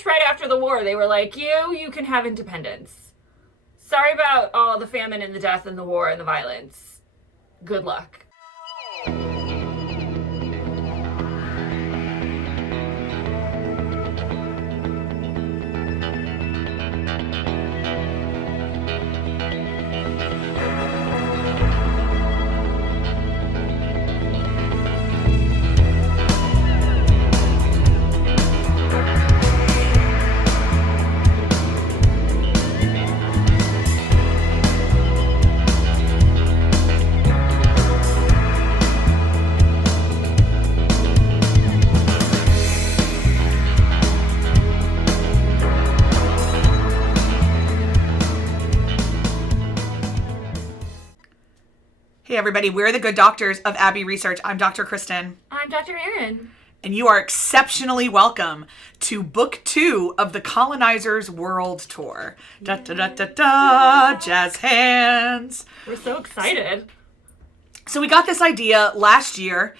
much right after the war, they were like, you can have independence. Sorry about all the famine and the death and the war and the violence. Good luck. Hey everybody, we're the good doctors of Abbey Research. I'm Dr. Kristen. I'm Dr. Erin. And you are exceptionally welcome to book 2 of the Colonizers World Tour. Da da da da da, jazz hands. We're so excited. So we got this idea last year,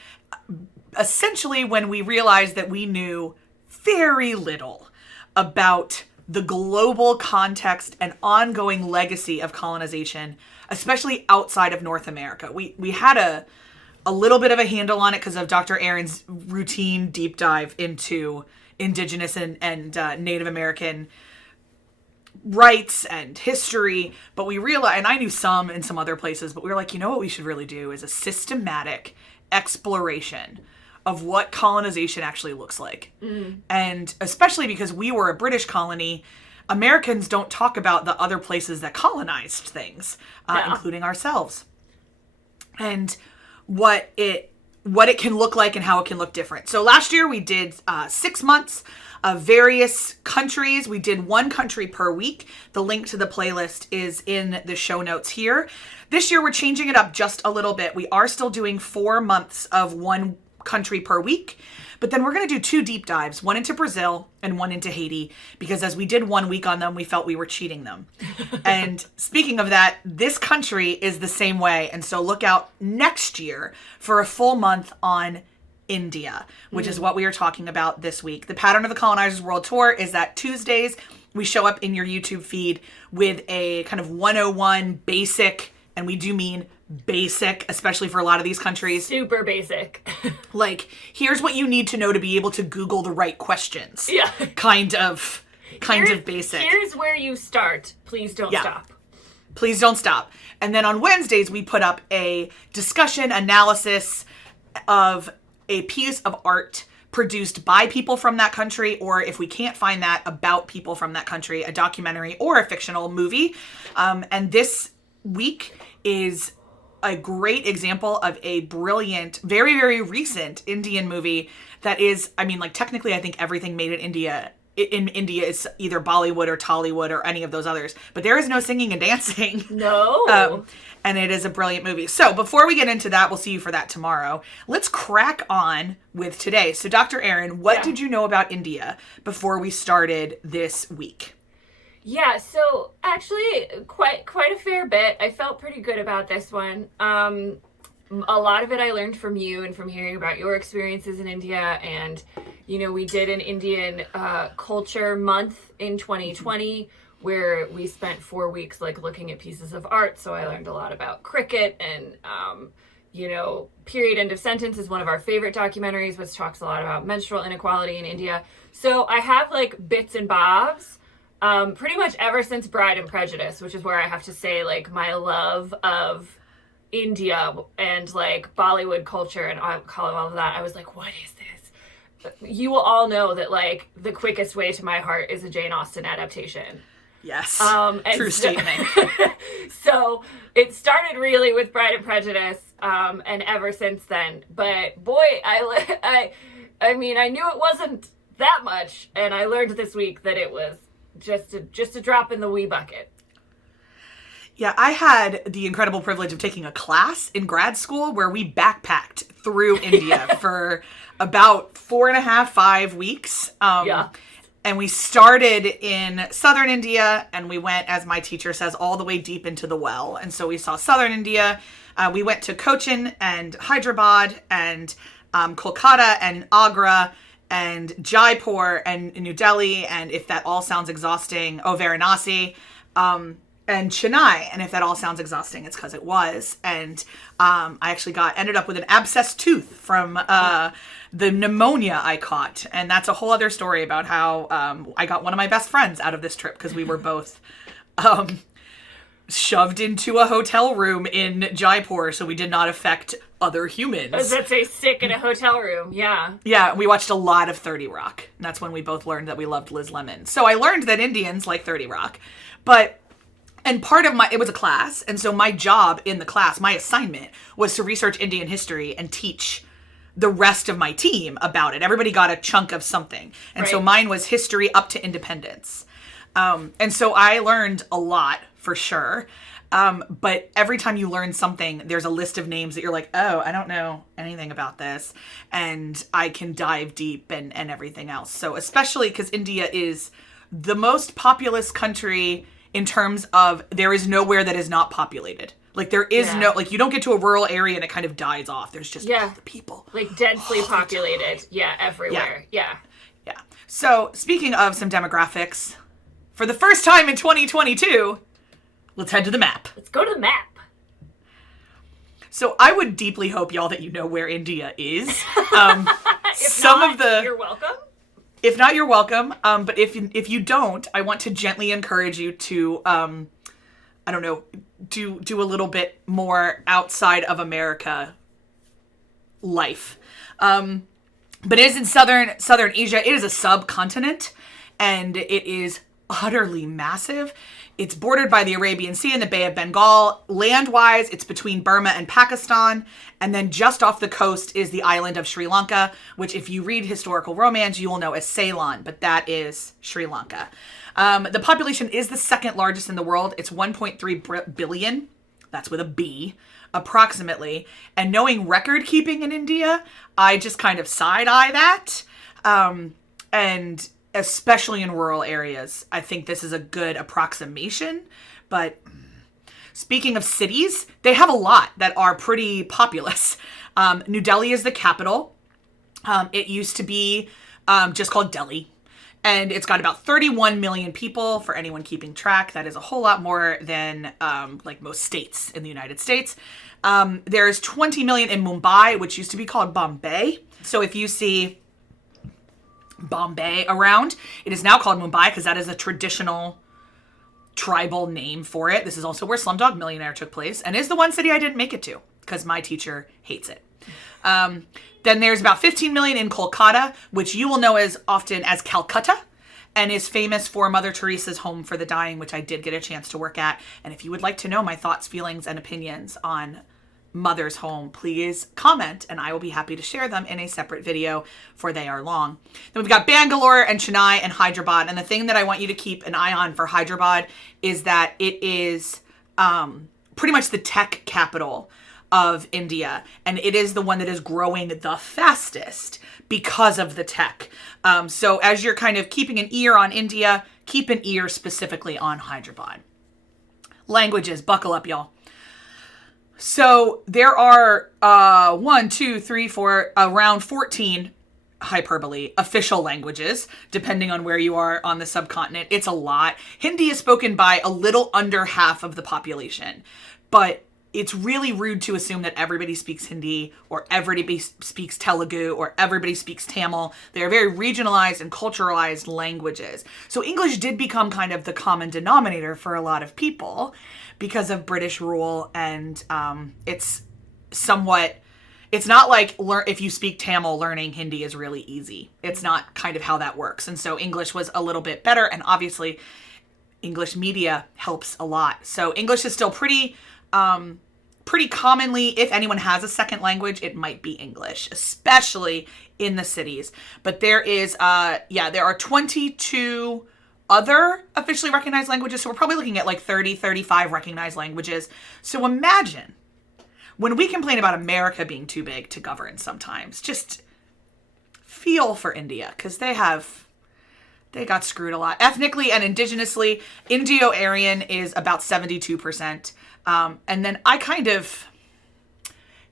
essentially when we realized that we knew very little about the global context and ongoing legacy of colonization, especially outside of North America. We had a little bit of a handle on it because of Dr. Erin's routine deep dive into Indigenous and Native American rights and history. But we realized, and I knew some in some other places, but we were like, you know what we should really do is a systematic exploration of what colonization actually looks like. And especially because we were a British colony, Americans don't talk about the other places that colonized things, including ourselves. And what it can look like and how it can look different. So last year we did 6 months of various countries. We did 1 country per week. The link to the playlist is in the show notes here. This year we're changing it up just a little bit. We are still doing 4 months of 1 country per week, but then we're going to do 2 deep dives, 1 into Brazil and 1 into Haiti, because as we did 1 week on them, we felt we were cheating them. And speaking of that, this country is the same way. And so look out next year for a full month on India, which is what we are talking about this week. The pattern of the Colonizers World Tour is that Tuesdays we show up in your YouTube feed with a kind of 101 basic, and we do mean basic, especially for a lot of these countries. Super basic. Like, here's what you need to know to be able to Google the right questions. Yeah. Kind of basic. Here's where you start. Please don't stop. Please don't stop. And then on Wednesdays, we put up a discussion analysis of a piece of art produced by people from that country, or if we can't find that, about people from that country, a documentary or a fictional movie. And this week is a great example of a brilliant, very, very recent Indian movie that is, I mean, like, technically I think everything made in India is either Bollywood or Tollywood or any of those others, but there is no singing and dancing. No. And it is a brilliant movie. So before we get into that, we'll see you for that tomorrow. Let's crack on with today. So Dr. Erin, what did you know about India before we started this week? Yeah, so actually quite a fair bit. I felt pretty good about this one. A lot of it I learned from you and from hearing about your experiences in India. And, you know, we did an Indian culture month in 2020 where we spent 4 weeks like looking at pieces of art. So I learned a lot about cricket and, you know, Period End of Sentence is one of our favorite documentaries, which talks a lot about menstrual inequality in India. So I have like bits and bobs. Pretty much ever since Bride and Prejudice, which is where I have to say, like, my love of India and, like, Bollywood culture and all of that, I was like, what is this? You will all know that, like, the quickest way to my heart is a Jane Austen adaptation. Yes, true statement. So it started really with Bride and Prejudice, and ever since then. But, boy, I mean, I knew it wasn't that much, and I learned this week that it was just a drop in the wee bucket. Yeah, I had the incredible privilege of taking a class in grad school where we backpacked through India for about 4.5, 5 weeks. And we started in southern India and we went, as my teacher says, all the way deep into the well. And so we saw southern India. We went to Cochin and Hyderabad and Kolkata and Agra and Jaipur and New Delhi, and if that all sounds exhausting, Varanasi, and Chennai. And if that all sounds exhausting, it's because it was. And I actually ended up with an abscessed tooth from the pneumonia I caught. And that's a whole other story about how I got one of my best friends out of this trip because we were both shoved into a hotel room in Jaipur so we did not affect other humans. I was about to say sick in a hotel room, yeah. Yeah, we watched a lot of 30 Rock. And that's when we both learned that we loved Liz Lemon. So I learned that Indians like 30 Rock. And part of it was a class, and so my job in the class, my assignment, was to research Indian history and teach the rest of my team about it. Everybody got a chunk of something. And so mine was history up to independence. And so I learned a lot, for sure. But every time you learn something, there's a list of names that you're like, oh, I don't know anything about this. And I can dive deep and everything else. So especially because India is the most populous country in terms of there is nowhere that is not populated. Like there is no, like you don't get to a rural area and it kind of dies off. There's just all the people. Like densely populated. Yeah, everywhere. Yeah. So speaking of some demographics, for the first time in 2022, let's head to the map. Let's go to the map. So I would deeply hope, y'all, that you know where India is. You're welcome. If not, you're welcome. But if you don't, I want to gently encourage you to, I don't know, do a little bit more outside of America life. But it is in southern Asia. It is a subcontinent, and it is utterly massive. It's bordered by the Arabian Sea and the Bay of Bengal. Land-wise, it's between Burma and Pakistan. And then just off the coast is the island of Sri Lanka, which if you read historical romance, you will know as Ceylon, but that is Sri Lanka. The population is the second largest in the world. It's 1.3 billion. That's with a B, approximately. And knowing record keeping in India, I just kind of side-eye that. And especially in rural areas, I think this is a good approximation. But speaking of cities, they have a lot that are pretty populous. New Delhi is the capital. It used to be just called Delhi. And it's got about 31 million people, for anyone keeping track. That is a whole lot more than like most states in the United States. There's 20 million in Mumbai, which used to be called Bombay. So if you see Bombay around, it is now called Mumbai because that is a traditional tribal name for it. This is also where Slumdog Millionaire took place and is the one city I didn't make it to because my teacher hates it. Then there's about 15 million in Kolkata, which you will know as often as Calcutta, and is famous for Mother Teresa's Home for the Dying, which I did get a chance to work at. And if you would like to know my thoughts, feelings, and opinions on Mother's Home, please comment, and I will be happy to share them in a separate video, for they are long. Then we've got Bangalore and Chennai and Hyderabad. And the thing that I want you to keep an eye on for Hyderabad is that it is pretty much the tech capital of India, and it is the one that is growing the fastest because of the tech. So as you're kind of keeping an ear on India, keep an ear specifically on Hyderabad. Languages, buckle up, y'all. So there are around 14 hyperbole official languages, depending on where you are on the subcontinent. It's a lot. Hindi is spoken by a little under half of the population, but it's really rude to assume that everybody speaks Hindi or everybody speaks Telugu or everybody speaks Tamil. They are very regionalized and culturalized languages. So English did become kind of the common denominator for a lot of people because of British rule, and it's not like if you speak Tamil, learning Hindi is really easy. It's not kind of how that works. And so English was a little bit better, and obviously English media helps a lot. So English is still pretty commonly, if anyone has a second language, it might be English, especially in the cities. But there are 22 other officially recognized languages. So we're probably looking at like 30, 35 recognized languages. So imagine when we complain about America being too big to govern sometimes, just feel for India, because they got screwed a lot. Ethnically and indigenously, Indo-Aryan is about 72%. And then I kind of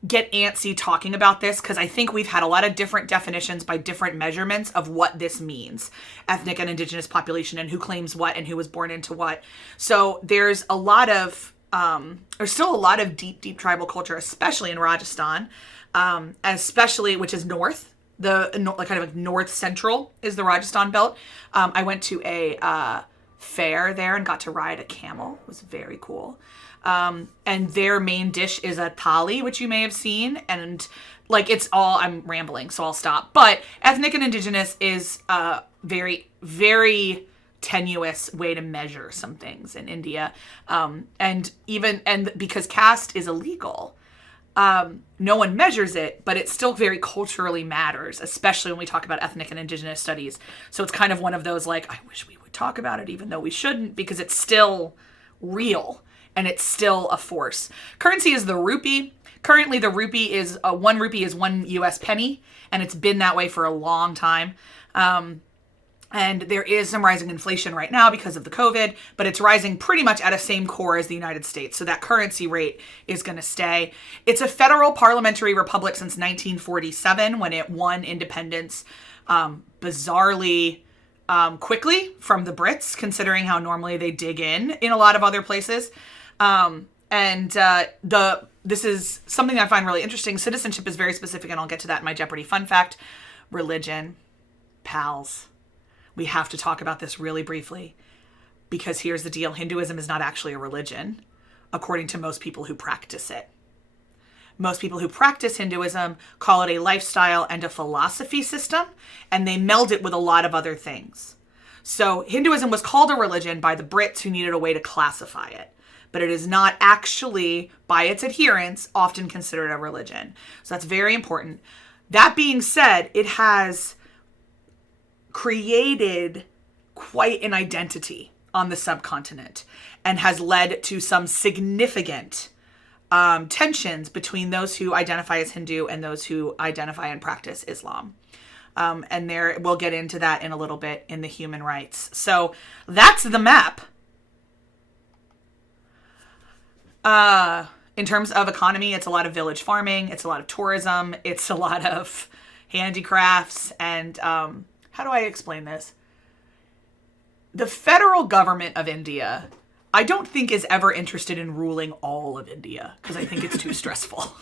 get antsy talking about this because I think we've had a lot of different definitions by different measurements of what this means. Ethnic and indigenous population and who claims what and who was born into what. So there's a lot of, there's still a lot of deep, deep tribal culture, especially in Rajasthan, especially, which is north. Kind of like north central is the Rajasthan belt. I went to a fair there and got to ride a camel. It was very cool. And their main dish is a thali, which you may have seen. And like, it's all, I'm rambling, so I'll stop. But ethnic and indigenous is a very, very tenuous way to measure some things in India. And because caste is illegal, no one measures it, but it still very culturally matters, especially when we talk about ethnic and indigenous studies. So it's kind of one of those, like, I wish we would talk about it, even though we shouldn't, because it's still real and it's still a force. Currency is the rupee. Currently, the rupee is, 1 rupee is 1 US penny, and it's been that way for a long time. And there is some rising inflation right now because of the COVID, but it's rising pretty much at a same core as the United States. So that currency rate is going to stay. It's a federal parliamentary republic since 1947 when it won independence bizarrely quickly from the Brits, considering how normally they dig in a lot of other places. This is something I find really interesting. Citizenship is very specific, and I'll get to that in my Jeopardy fun fact. Religion, pals. We have to talk about this really briefly because here's the deal. Hinduism is not actually a religion, according to most people who practice it. Most people who practice Hinduism call it a lifestyle and a philosophy system, and they meld it with a lot of other things. So Hinduism was called a religion by the Brits who needed a way to classify it, but it is not actually, by its adherents, often considered a religion. So that's very important. That being said, it has created quite an identity on the subcontinent and has led to some significant tensions between those who identify as Hindu and those who identify and practice Islam. And we'll get into that in a little bit in the human rights. So that's the map. In terms of economy, it's a lot of village farming, it's a lot of tourism, it's a lot of handicrafts, and how do I explain this? The federal government of India, I don't think is ever interested in ruling all of India because I think it's too stressful.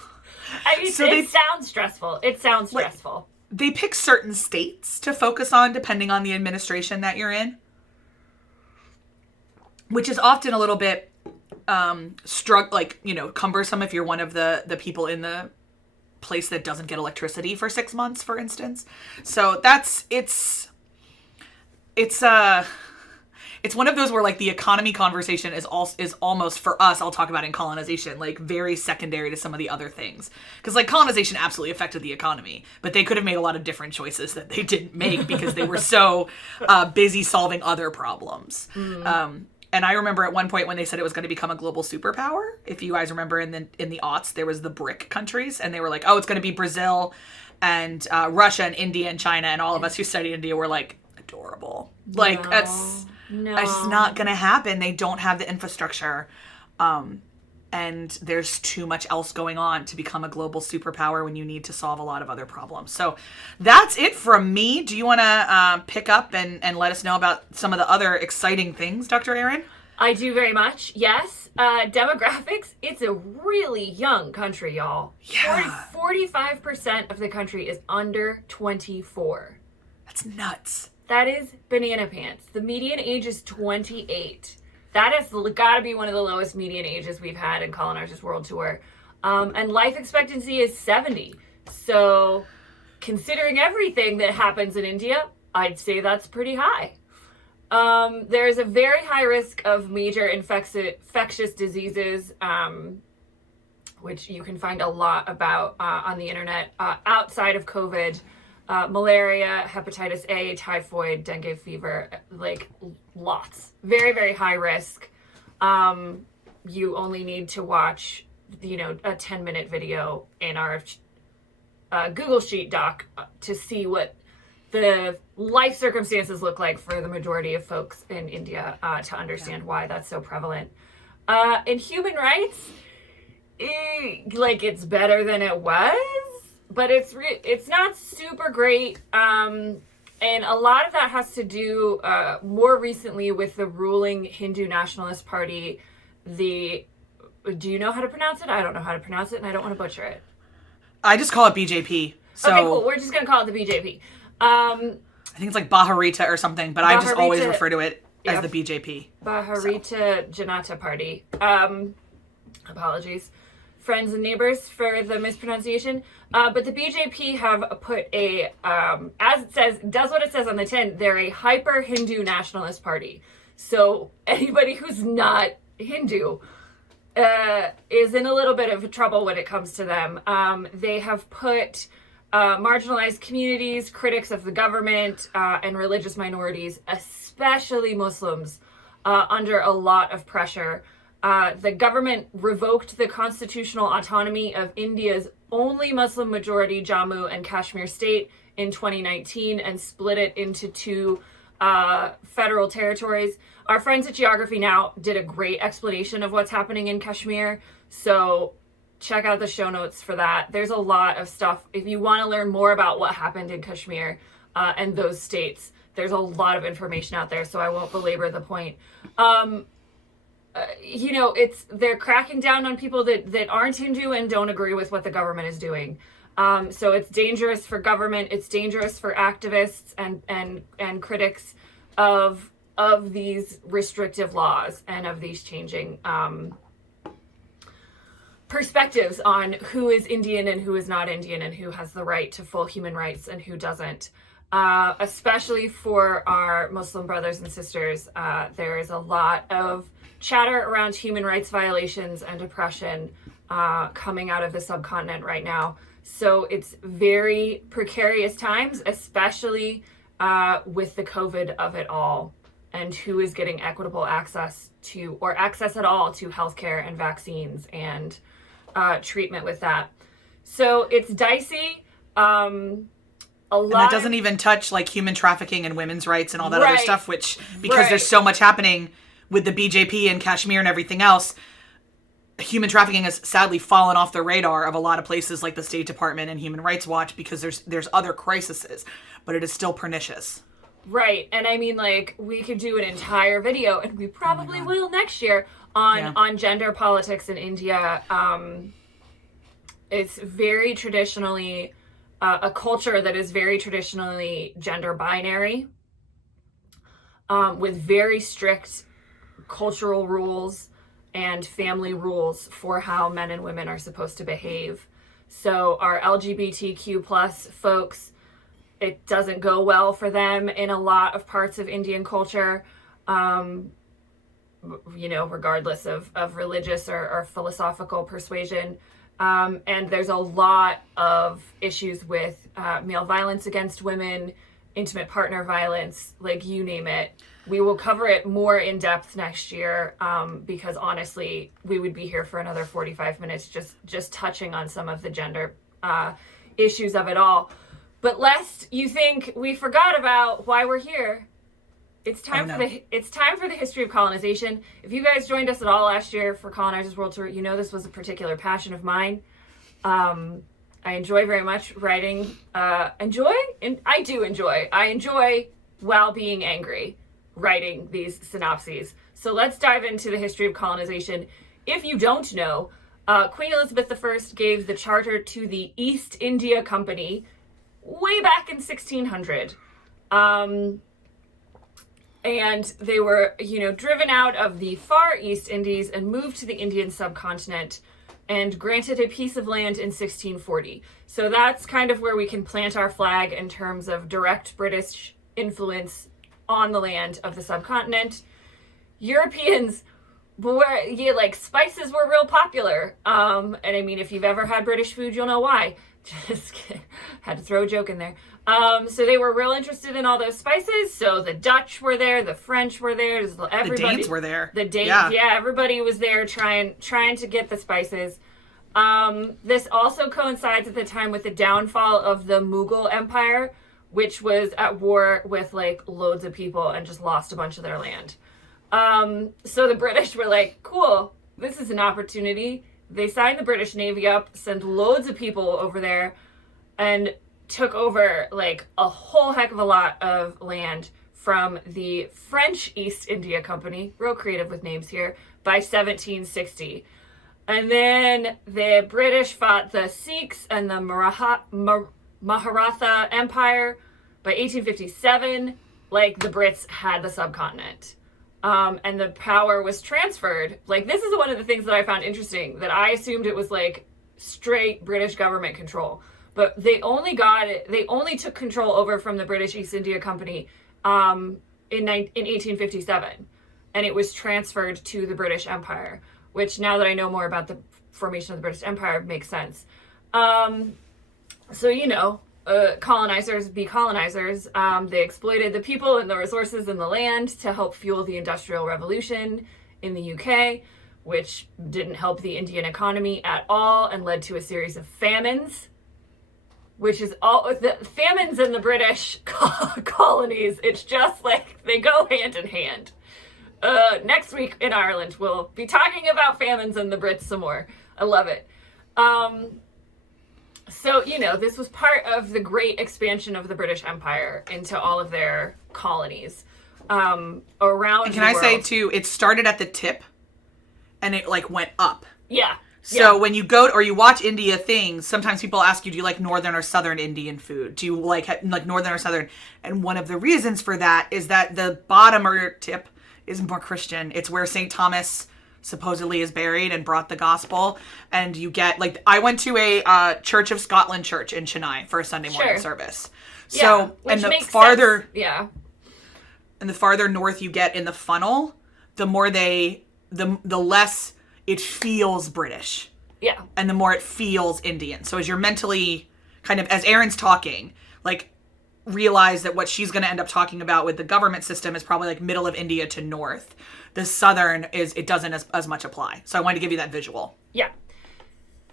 I mean, it sounds stressful. It sounds stressful. They pick certain states to focus on depending on the administration that you're in, which is often a little bit cumbersome if you're one of the people in the place that doesn't get electricity for 6 months, for instance. So it's one of those where like the economy conversation is almost, for us, I'll talk about in colonization, like very secondary to some of the other things. Because like colonization absolutely affected the economy, but they could have made a lot of different choices that they didn't make because they were so busy solving other problems. And I remember at one point when they said it was going to become a global superpower. If you guys remember in the aughts, there was the BRIC countries, and they were like, oh, it's going to be Brazil and Russia and India and China, and all of us who study India were like, adorable. Like, that's not going to happen. They don't have the infrastructure. And there's too much else going on to become a global superpower when you need to solve a lot of other problems. So that's it from me. Do you want to pick up and let us know about some of the other exciting things, Dr. Erin? I do very much, yes. Demographics, it's a really young country, y'all. Yeah. 45% of the country is under 24. That's nuts. That is banana pants. The median age is 28. That has got to be one of the lowest median ages we've had in Colonizers World Tour. And life expectancy is 70. So considering everything that happens in India, I'd say that's pretty high. There's a very high risk of major infectious diseases, which you can find a lot about on the internet outside of COVID. Malaria, hepatitis A, typhoid, dengue fever, like lots. Very, very high risk. You only need to watch, a 10-minute video in our Google Sheet doc to see what the life circumstances look like for the majority of folks in India to understand why that's so prevalent. In human rights, like it's better than it was, but it's not super great. And a lot of that has to do more recently with the ruling Hindu Nationalist Party. Do you know how to pronounce it? I don't know how to pronounce it, and I don't want to butcher it. I just call it BJP. So okay, cool. We're just gonna call it the BJP. I think it's like Bharatiya or something, but I just always refer to it as the BJP. Bharatiya Janata Party. Apologies, friends and neighbors, for the mispronunciation. But the BJP have put as it says, does what it says on the tin. They're a hyper Hindu nationalist party. So anybody who's not Hindu is in a little bit of trouble when it comes to them. They have put marginalized communities, critics of the government, and religious minorities, especially Muslims, under a lot of pressure. The government revoked the constitutional autonomy of India's only Muslim majority Jammu and Kashmir state in 2019 and split it into two federal territories. Our friends at Geography Now did a great explanation of what's happening in Kashmir, so check out the show notes for that. There's a lot of stuff. If you want to learn more about what happened in Kashmir and those states, there's a lot of information out there, so I won't belabor the point. They're cracking down on people that aren't Hindu and don't agree with what the government is doing. So it's dangerous for government. It's dangerous for activists and critics of these restrictive laws and of these changing perspectives on who is Indian and who is not Indian and who has the right to full human rights and who doesn't. Especially for our Muslim brothers and sisters, there is a lot of chatter around human rights violations and oppression coming out of the subcontinent right now. So it's very precarious times, especially with the COVID of it all, and who is getting equitable access to, or access at all to, healthcare and vaccines and treatment with that. So it's dicey. And that doesn't even touch like human trafficking and women's rights and all that other stuff, which, because right. there's so much happening with the BJP and Kashmir and everything else, human trafficking has sadly fallen off the radar of a lot of places like the State Department and Human Rights Watch, because there's other crises, but it is still pernicious. Right. And I mean, like, we could do an entire video, and we probably will next year, on gender politics in India. It's very traditionally a culture that is very traditionally gender binary, with very strict cultural rules and family rules for how men and women are supposed to behave. So our LGBTQ plus folks, it doesn't go well for them in a lot of parts of Indian culture, regardless of religious or philosophical persuasion. And there's a lot of issues with male violence against women, intimate partner violence, like you name it. We will cover it more in depth next year, because honestly, we would be here for another 45 minutes just touching on some of the gender issues of it all. But lest you think we forgot about why we're here, it's time for the history of colonization. If you guys joined us at all last year for Colonizers World Tour, you know this was a particular passion of mine. I enjoy very much writing. I enjoy while being angry writing these synopses. So let's dive into the history of colonization. If you don't know, Queen Elizabeth I gave the charter to the East India Company way back in 1600. And they were, driven out of the far East Indies and moved to the Indian subcontinent and granted a piece of land in 1640. So that's kind of where we can plant our flag in terms of direct British influence on the land of the subcontinent. Europeans spices were real popular. And I mean, if you've ever had British food, you'll know why. Just kidding. Had to throw a joke in there. So they were real interested in all those spices. So the Dutch were there, the French were there, everybody. The Danes were there. The Danes, yeah, everybody was there trying to get the spices. This also coincides at the time with the downfall of the Mughal Empire, which was at war with loads of people and just lost a bunch of their land. So the British were like, cool, this is an opportunity They signed the British Navy up, sent loads of people over there, and took over like a whole heck of a lot of land from the French East India Company, real creative with names here, by 1760. And then the British fought the Sikhs and the Maratha Empire. By 1857, like, the Brits had the subcontinent. And the power was transferred. Like, this is one of the things that I found interesting, that I assumed it was like straight British government control. But they only took control over from the British East India Company in 1857. And it was transferred to the British Empire, which, now that I know more about the formation of the British Empire, makes sense. So, you know, colonizers be colonizers. They exploited the people and the resources in the land to help fuel the Industrial Revolution in the UK, which didn't help the Indian economy at all and led to a series of famines, which is all the famines in the British colonies. It's just like they go hand in hand. Next week in Ireland, we'll be talking about famines and the Brits some more. I love it. So, you know, this was part of the great expansion of the British Empire into all of their colonies around the world. And can I say, too, it started at the tip and it, like, went up. Yeah. So when you go or you watch India things, sometimes people ask you, do you like northern or southern Indian food? Do you like northern or southern? And one of the reasons for that is that the bottom or tip is more Christian. It's where St. Thomas supposedly is buried and brought the gospel. And you get, like, I went to a Church of Scotland church in Chennai for a Sunday morning service. So, which and the makes farther, sense. Yeah. And the farther north you get in the funnel, the more the less it feels British. Yeah. And the more it feels Indian. So as you're mentally kind of, as Erin's talking, like, realize that what she's going to end up talking about with the government system is probably like middle of India to north. The southern it doesn't as much apply. So I wanted to give you that visual. Yeah.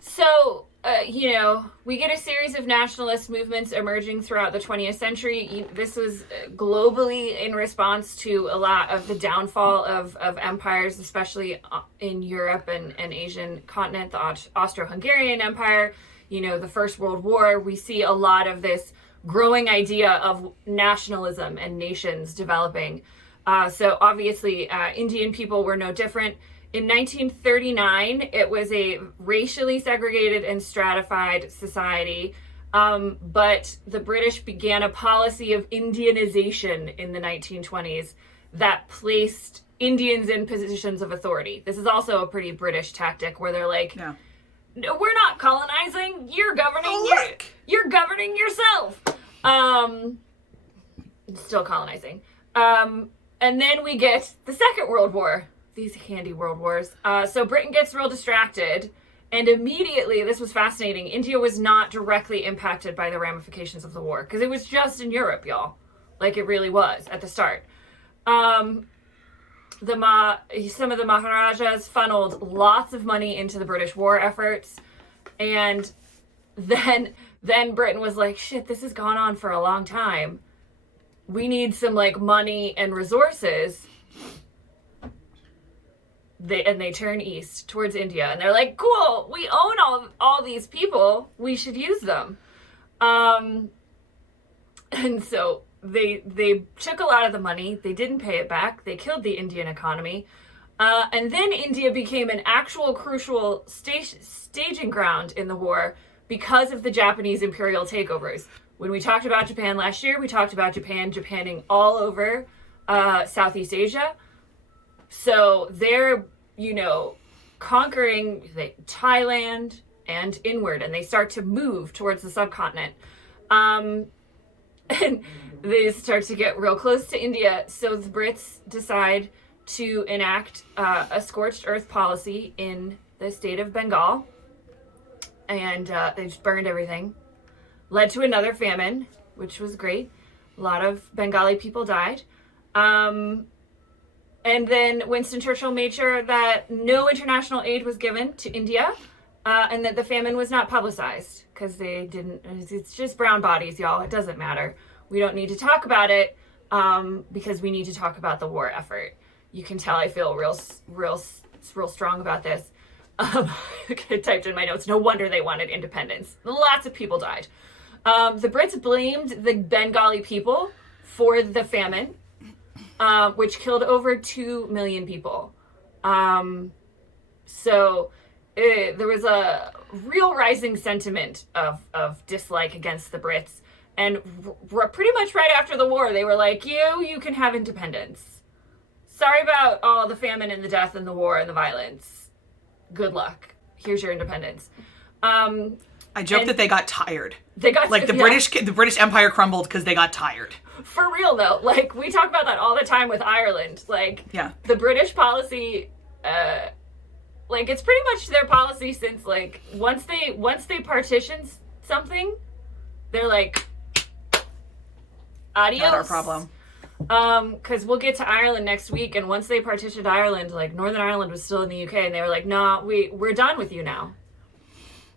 So, you know, we get a series of nationalist movements emerging throughout the 20th century. This was globally in response to a lot of the downfall of empires, especially in Europe and Asian continent, the Austro-Hungarian Empire, you know, the First World War. We see a lot of this growing idea of nationalism and nations developing. So obviously, Indian people were no different. In 1939, it was a racially segregated and stratified society, but the British began a policy of Indianization in the 1920s that placed Indians in positions of authority. This is also a pretty British tactic where they're like, no, we're not colonizing, you're governing, you're governing yourself. Still colonizing. And then we get the Second World War. These handy world wars. So Britain gets real distracted, and immediately, this was fascinating, India was not directly impacted by the ramifications of the war, because it was just in Europe, y'all. Like, it really was at the start. Some of the Maharajas funneled lots of money into the British war efforts, and then Britain was like, shit, this has gone on for a long time. We need some, like, money and resources. They turn east towards India, and they're like, cool, we own all these people, we should use them. And so they took a lot of the money, they didn't pay it back, they killed the Indian economy, and then India became an actual crucial staging ground in the war because of the Japanese imperial takeovers. When we talked about Japan last year, we talked about Japanning all over Southeast Asia. So they're, you know, conquering Thailand and inward, and they start to move towards the subcontinent. And they start to get real close to India. So the Brits decide to enact a scorched earth policy in the state of Bengal. And they just burned everything. Led to another famine, which was great. A lot of Bengali people died. And then Winston Churchill made sure that no international aid was given to India, and that the famine was not publicized, because they didn't, it's just brown bodies, y'all. It doesn't matter. We don't need to talk about it, because we need to talk about the war effort. You can tell I feel real strong about this. I typed in my notes, no wonder they wanted independence. Lots of people died. The Brits blamed the Bengali people for the famine, which killed over 2 million people. So there was a real rising sentiment of dislike against the Brits. And pretty much right after the war, they were like, you can have independence. Sorry about all the famine and the death and the war and the violence. Good luck. Here's your independence. I joke that they got tired. They got like the British Empire crumbled because they got tired. For real though, like we talk about that all the time with Ireland. Like the British policy, like it's pretty much their policy since like once they partition something, they're like, adios. Not our problem. Because we'll get to Ireland next week, and once they partitioned Ireland, like Northern Ireland was still in the UK, and they were like, "Nah, we're done with you now."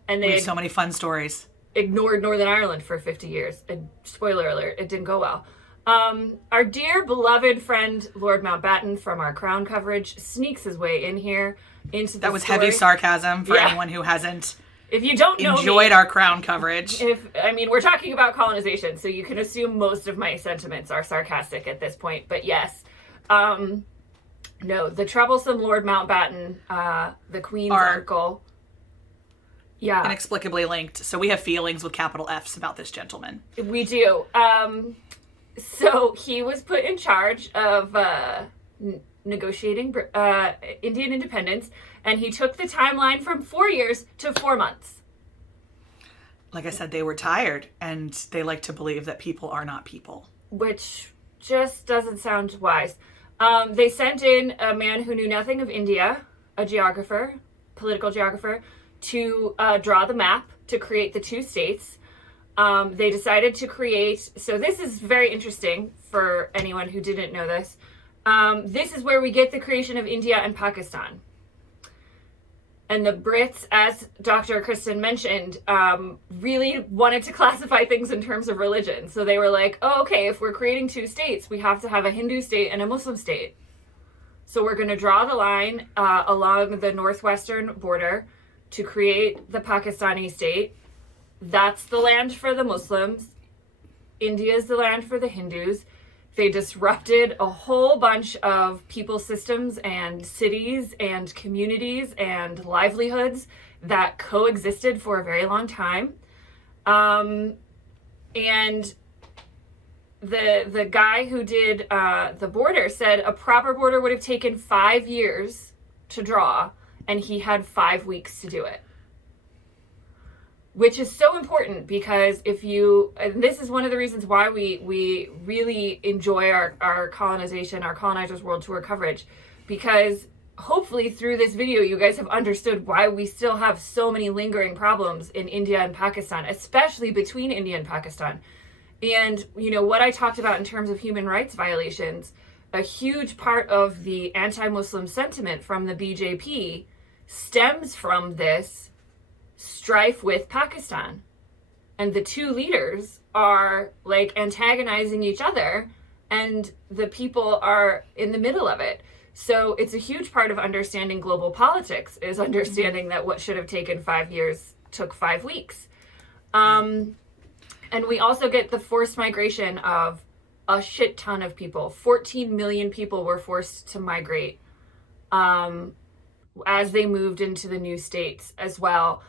And they have so many fun stories. Ignored Northern Ireland for 50 years. And spoiler alert, it didn't go well. Our dear beloved friend Lord Mountbatten from our Crown coverage sneaks his way in here into the That was story. Heavy sarcasm for anyone who hasn't. If you don't know enjoyed our Crown coverage. We're talking about colonization, so you can assume most of my sentiments are sarcastic at this point. But yes, no, the troublesome Lord Mountbatten, the Queen's uncle. Yeah. Inexplicably linked. So we have feelings with capital F's about this gentleman. We do. So he was put in charge of negotiating Indian independence, and he took the timeline from 4 years to 4 months. Like I said, they were tired, and they like to believe that people are not people. Which just doesn't sound wise. They sent in a man who knew nothing of India, a geographer, political geographer, to draw the map to create the 2 states. They decided to create, so this is very interesting for anyone who didn't know this. This is where we get the creation of India and Pakistan. And the Brits, as Dr. Kristen mentioned, really wanted to classify things in terms of religion. So they were like, oh, okay, if we're creating 2 states, we have to have a Hindu state and a Muslim state. So we're going to draw the line along the northwestern border to create the Pakistani state. That's the land for the Muslims. India is the land for the Hindus. They disrupted a whole bunch of people systems and cities and communities and livelihoods that coexisted for a very long time. And the guy who did the border said a proper border would have taken 5 years to draw, and he had 5 weeks to do it. Which is so important because and this is one of the reasons why we really enjoy our colonization, our Colonizers World Tour coverage, because hopefully through this video you guys have understood why we still have so many lingering problems in India and Pakistan, especially between India and Pakistan. And, what I talked about in terms of human rights violations, a huge part of the anti-Muslim sentiment from the BJP stems from this strife with Pakistan. And the 2 leaders are like antagonizing each other, and the people are in the middle of it. So it's a huge part of understanding global politics, is understanding that what should have taken 5 years took 5 weeks. And we also get the forced migration of a shit ton of people. 14 million people were forced to migrate as they moved into the new states as well.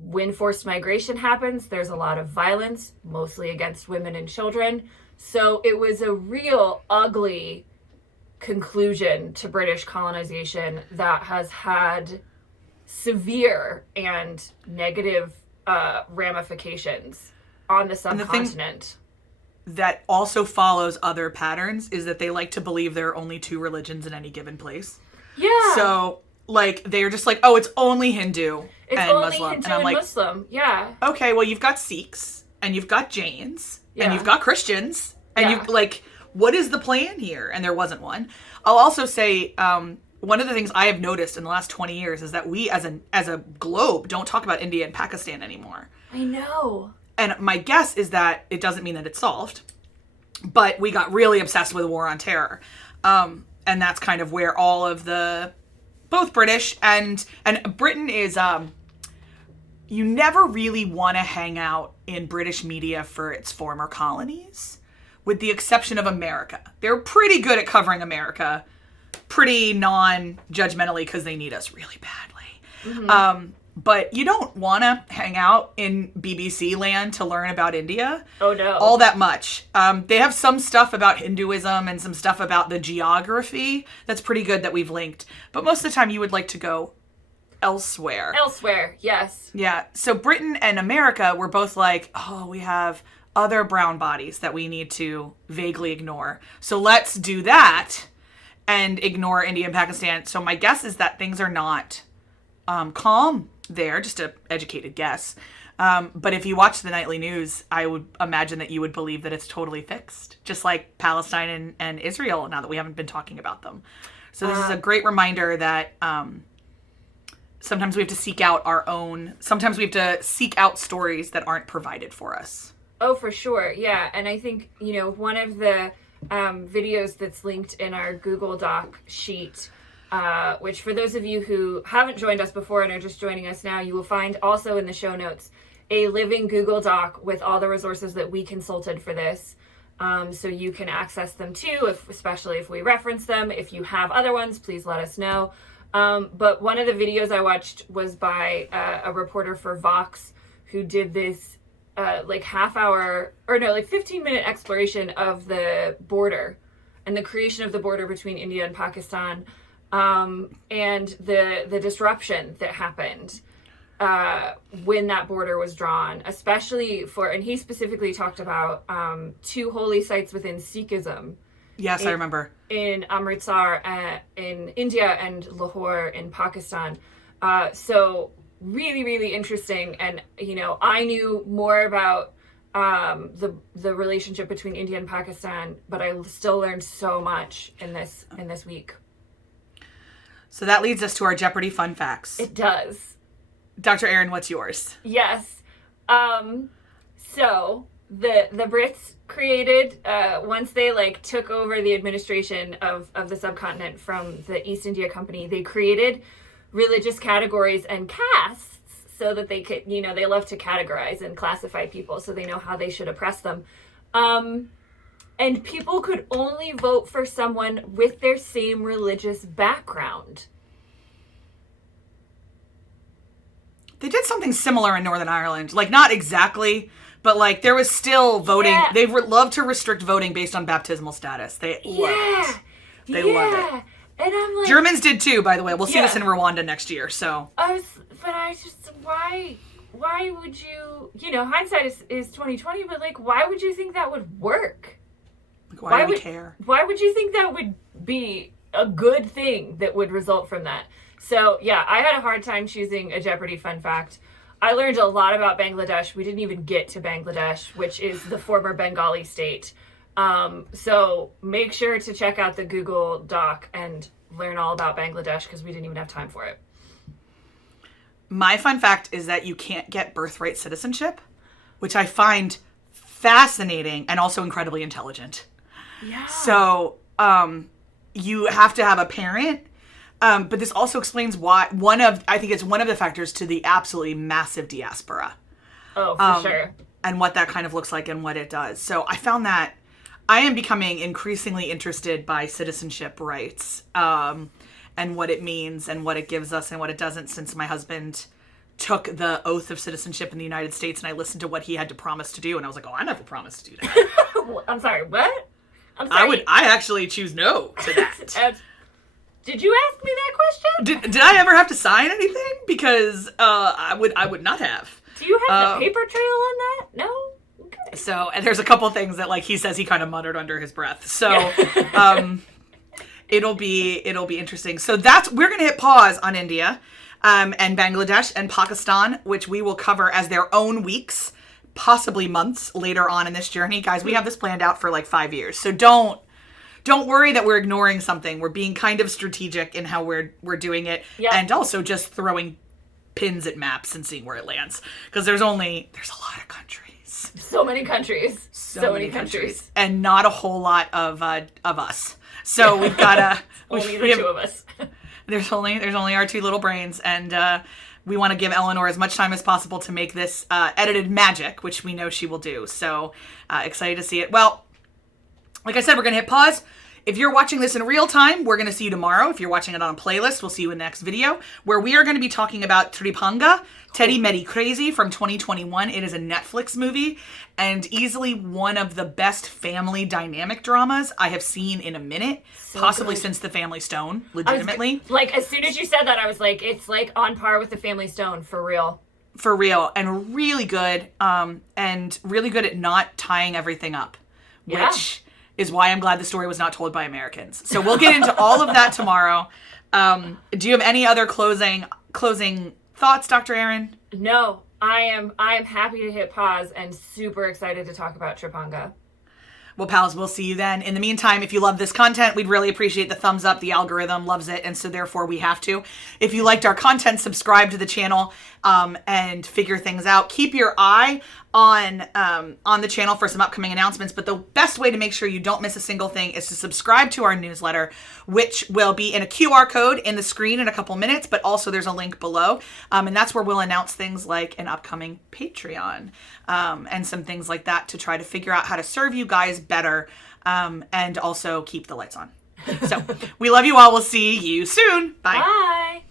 When forced migration happens, there's a lot of violence, mostly against women and children. So it was a real ugly conclusion to British colonization that has had severe and negative ramifications on the subcontinent. That also follows other patterns is that they like to believe there are only 2 religions in any given place. Yeah. So, they're just like, oh, it's only Hindu it's and only Muslim. Hindu and I'm like, Muslim. Yeah. Okay, well, you've got Sikhs, and you've got Jains, Yeah. and you've got Christians, and you what is the plan here? And there wasn't one. I'll also say, one of the things I have noticed in the last 20 years is that we, as a globe, don't talk about India and Pakistan anymore. I know. And my guess is that it doesn't mean that it's solved, but we got really obsessed with the war on terror. And that's kind of where all of the both British and Britain is you never really want to hang out in British media for its former colonies, with the exception of America. They're pretty good at covering America, pretty non-judgmentally because they need us really badly. But you don't want to hang out in BBC land to learn about India. Oh, no. All that much. They have some stuff about Hinduism and some stuff about the geography that's pretty good that we've linked. But most of the time you would like to go elsewhere. Elsewhere, yes. Yeah. So Britain and America were both like, oh, we have other brown bodies that we need to vaguely ignore. So let's do that and ignore India and Pakistan. So my guess is that things are not calm there, just an educated guess. But if you watch the nightly news, I would imagine that you would believe that it's totally fixed, just like Palestine and Israel, now that we haven't been talking about them. So this is a great reminder that sometimes we have to seek out sometimes we have to seek out stories that aren't provided for us. Oh, for sure. Yeah. And I think, one of the videos that's linked in our Google Doc sheet, which for those of you who haven't joined us before and are just joining us now, you will find also in the show notes a living Google Doc with all the resources that we consulted for this. So you can access them too, especially if we reference them. If you have other ones, please let us know. But one of the videos I watched was by a reporter for Vox who did this 15-minute exploration of the border and the creation of the border between India and Pakistan. And the disruption that happened when that border was drawn, especially and he specifically talked about two holy sites within Sikhism. Yes, I remember. In Amritsar in India and Lahore in Pakistan. So really, really interesting. And, I knew more about the relationship between India and Pakistan, but I still learned so much in this week. So that leads us to our Jeopardy fun facts. It does. Dr. Erin, what's yours? Yes. So the Brits created, once they took over the administration of the subcontinent from the East India Company, they created religious categories and castes so that they could, they love to categorize and classify people so they know how they should oppress them. And people could only vote for someone with their same religious background. They did something similar in Northern Ireland. Not exactly, but there was still voting. Yeah. They love to restrict voting based on baptismal status. They love it. They love it. And I'm like... Germans did too, by the way. We'll see this in Rwanda next year, so... Why would you... hindsight is 20/20, but why would you think that would work? Why do we care? Why would you think that would be a good thing that would result from that? So, yeah, I had a hard time choosing a Jeopardy fun fact. I learned a lot about Bangladesh. We didn't even get to Bangladesh, which is the former Bengali state. So make sure to check out the Google Doc and learn all about Bangladesh because we didn't even have time for it. My fun fact is that you can't get birthright citizenship, which I find fascinating and also incredibly intelligent. Yeah. So you have to have a parent, but this also explains why I think it's one of the factors to the absolutely massive diaspora. Oh, for sure. And what that kind of looks like and what it does. So I found that I am becoming increasingly interested by citizenship rights and what it means and what it gives us and what it doesn't, since my husband took the oath of citizenship in the United States and I listened to what he had to promise to do and I was like, oh, I never promised to do that. I'm sorry, what? I'm sorry. I actually choose no to that. Did you ask me that question? Did I ever have to sign anything? Because I would not have. Do you have the paper trail on that? No? Okay. So, and there's a couple things that he says he kind of muttered under his breath. So, it'll be interesting. So we're going to hit pause on India, and Bangladesh and Pakistan, which we will cover as their own weeks, possibly months later on in this journey. Guys, we have this planned out for 5 years. So don't worry that we're ignoring something. We're being kind of strategic in how we're doing it. Yep. And also just throwing pins at maps and seeing where it lands. Because there's a lot of countries. So many countries. So many countries. And not a whole lot of us. So we've got only the two of us. There's only our two little brains, and we want to give Eleanor as much time as possible to make this edited magic, which we know she will do. So excited to see it. Well, like I said, we're going to hit pause. If you're watching this in real time, we're going to see you tomorrow. If you're watching it on a playlist, we'll see you in the next video, where we are going to be talking about Tripanga, Teddy Meddy Crazy from 2021. It is a Netflix movie and easily one of the best family dynamic dramas I have seen in a minute, so possibly good. Since The Family Stone, legitimately. As soon as you said that, I was like, it's like on par with The Family Stone, for real. For real, and really good at not tying everything up, which is why I'm glad the story was not told by Americans. So we'll get into all of that tomorrow. Do you have any other closing thoughts, Dr. Erin? No, I am happy to hit pause and super excited to talk about Tripanga. Well, pals, we'll see you then. In the meantime, if you love this content, we'd really appreciate the thumbs up. The algorithm loves it, and so therefore we have to. If you liked our content, subscribe to the channel and figure things out. Keep your eye on the channel for some upcoming announcements, but the best way to make sure you don't miss a single thing is to subscribe to our newsletter, which will be in a QR code in the screen in a couple minutes, but also there's a link below, and that's where we'll announce things like an upcoming Patreon and some things like that to try to figure out how to serve you guys better and also keep the lights on. So we love you all. We'll see you soon. Bye. Bye.